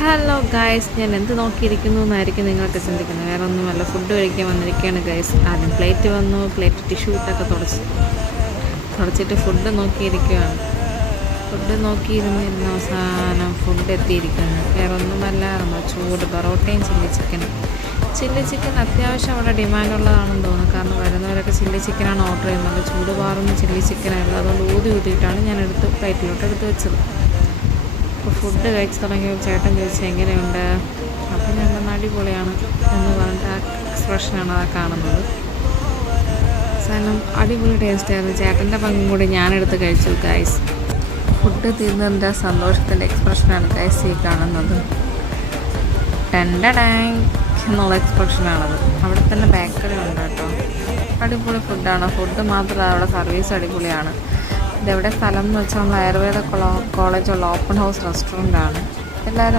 Hello guys, ഞാൻ എന്ത് നോക്കിയിരിക്കുന്നു എന്നായിരിക്കും നിങ്ങൾക്ക് ചിന്തിക്കുന്നത്. വേറെ ഒന്നുമല്ല, ഫുഡ് കഴിക്കാൻ വന്നിരിക്കുകയാണ് ഗൈസ്. ആദ്യം പ്ലേറ്റ് വന്നു, പ്ലേറ്റ് ടിഷ്യൂ ഇട്ടൊക്കെ തുടച്ചിട്ട് ഫുഡ് നോക്കിയിരിക്കുകയാണ്. ഫുഡ് നോക്കിയിരുന്നിരുന്ന അവസാനം ഫുഡ് എത്തിയിരിക്കുന്നു. വേറെ ഒന്നുമല്ല, നമ്മൾ ചൂട് പൊറോട്ടയും ചില്ലി ചിക്കൻ അത്യാവശ്യം അവിടെ ഡിമാൻഡുള്ളതാണെന്ന് തോന്നുന്നു. കാരണം വരുന്നവരൊക്കെ ചില്ലി ചിക്കനാണ് ഓർഡർ ചെയ്യുന്നത്. ചൂട് പാറുന്ന ചില്ലി ചിക്കനായിരുന്നു. അതുകൊണ്ട് ഊതിയിട്ടാണ് ഞാൻ പ്ലേറ്റിലോട്ട് എടുത്ത് വെച്ചത്. അപ്പോൾ ഫുഡ് കഴിച്ച് തുടങ്ങിയ ചേട്ടൻ ചോദിച്ചു എങ്ങനെയുണ്ട്. അപ്പോൾ ഞങ്ങൾ അടിപൊളിയാണ് എന്ന് പറഞ്ഞിട്ട് ആ എക്സ്പ്രഷനാണ് ആ കാണുന്നത്. സാധനം അടിപൊളി ടേസ്റ്റായിരുന്നു. ചേട്ടൻ്റെ പങ്കും കൂടി ഞാനെടുത്ത് കഴിച്ചു ഗൈസ്. ഫുഡ് തീർന്നതിൻ്റെ സന്തോഷത്തിൻ്റെ എക്സ്പ്രഷനാണ് ഗൈസ് ഈ കാണുന്നത്. ടെൻഡടാങ് എന്നുള്ള എക്സ്പ്രഷനാണത്. അവിടെ തന്നെ ബേക്കറി ഉണ്ട് കേട്ടോ. അടിപൊളി ഫുഡാണ്. ഫുഡ് മാത്രമല്ല, അവിടെ സർവീസ് അടിപൊളിയാണ്. ഇതെവിടെ സ്ഥലം എന്ന് വെച്ചാൽ നമ്മൾ ആയുർവേദ കോളേജുള്ള ഓപ്പൺ ഹൗസ് റെസ്റ്റോറൻ്റാണ്. എല്ലാവരും